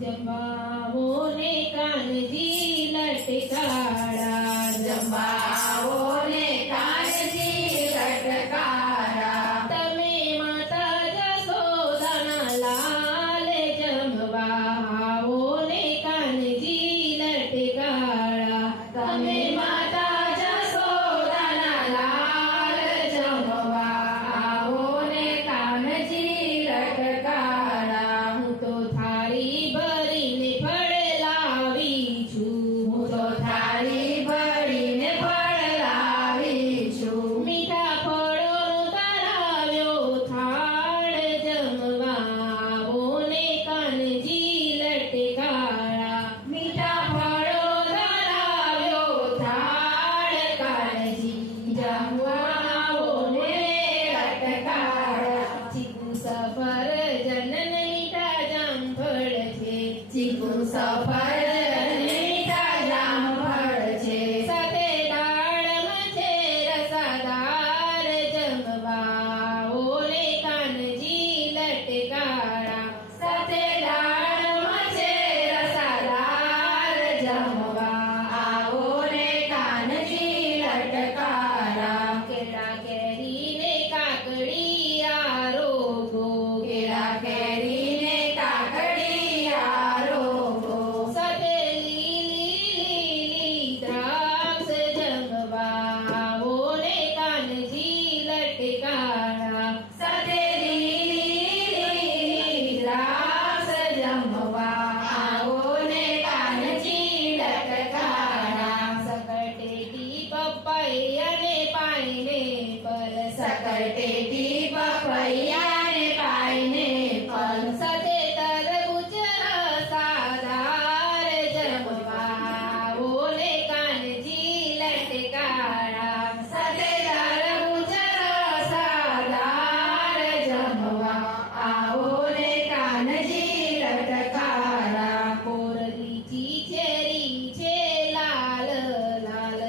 જંબાવો ને કાનજી લટકારા, જંબાવો ને કાનજી લટકારા. તમે માતા જશોદાના લાલ જમવાવો ને કાનજી લટકારા. તમે માતા જશોદાના લાલ જમવા આવો ને કાનજી લટકારા. હું તો થાળી ભરીને ફળ લાવી છું, હું તો થાળી ભરીને ફળ લાવી છું. મીઠા ફળોનો ધરાવ્યો થાળ જમવાવો ને કાનજી લટકારા. મીઠા ફળો ધરાવ્યો થાળ કાનજી જમવાવો ને લટકારા. ચીકુ સફરજન ને મીઠા જામફળ છે, ચીકુ સફરજન મીઠા જામફળ છે. સાથે દાડમ છે રસાદાર જમવાવો ને કાનજી લટકારા. સાથે દાળમાં છે રસાદાર જમવા આવો ને કાનજી લટકારા. કેળા કેરી ને કાકડિયા રોગો, કેળા કેરી ને કાકડિયા રોગો. સાથે લીલી દ્રાક્ષ જમવાવો ને કાનજી લટકારા. સાથે લીલી દ્રાક્ષ જમવા આવો ને કાનજી લટકારા. સકટેટી પપૈયા ને પાઇનેપલ, સકટેટી પપૈયા ને પાઇનેપલ. સાથે તરબૂચ રસાદાર જમવાવો ને કાનજી લટકારા. સાથે તરબૂચ રસાદાર જમવા આવો ને કાનજી લટકારા. કોર લીચી ચેરી છે લાલ લાલ,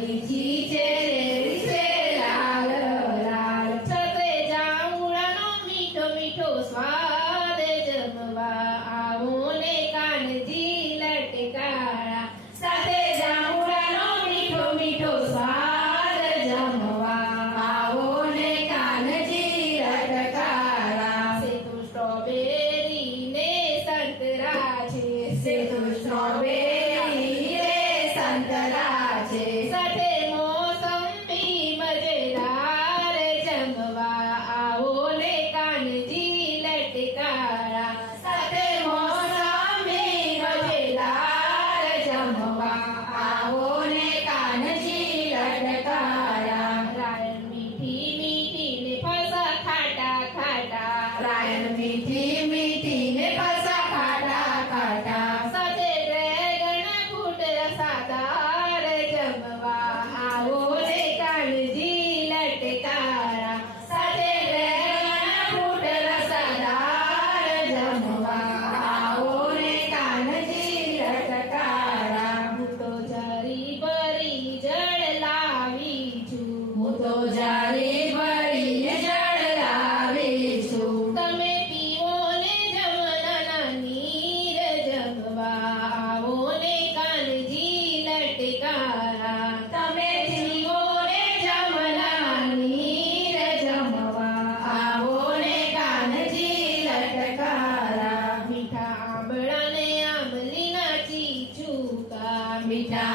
લીચી છે રેલી છે લાલ લાલ. છતે જાંબુડાનો મીઠો મીઠો સ્વાદ જમવા આવો ને કાનજી લટકારા. સાથે જાંબુડાનો મીઠો મીઠો સ્વાદ જમવા આવો ને કાનજી લટકારા. સેતુ સ્ટ્રોબેરી ને સંતરા છે, સેતુ સ્ટ્રોબેરી રે સંતરા છે. સાથે મોસંબી મજેદાર જમવા આવો ને કાનજી લટકારા. સાથે મોસંબી મજેદાર જમવા આવો ને કાનજી લટકારા. રાયણ મીઠી મીઠી ને ફસા ખાટા ખાટા, રાયણ મીઠી મીઠી ને પસા ખાટા ખાટા. સાથે ડ્રેગન ફ્રૂટ રસાદાર જમવા આવો ને કાનજી લટકારા. સાથે ડ્રેગન ફ્રૂટ રસદાર જમવા આવો ને કાનજી લટકારા. હું તો જરી ભરી જળ લાવી છું, હું તો જારી ભરીને જળ લાવી છું. તમે પીવો ને જમનાના નીર જમવા આવો ને કાનજી લટકારા. તમે જીવો ને જમના નીર જમવા આવો ને કાનજી લટકારા. મીઠા આંબળા ને આંબલીના ચીચુકા, મીઠા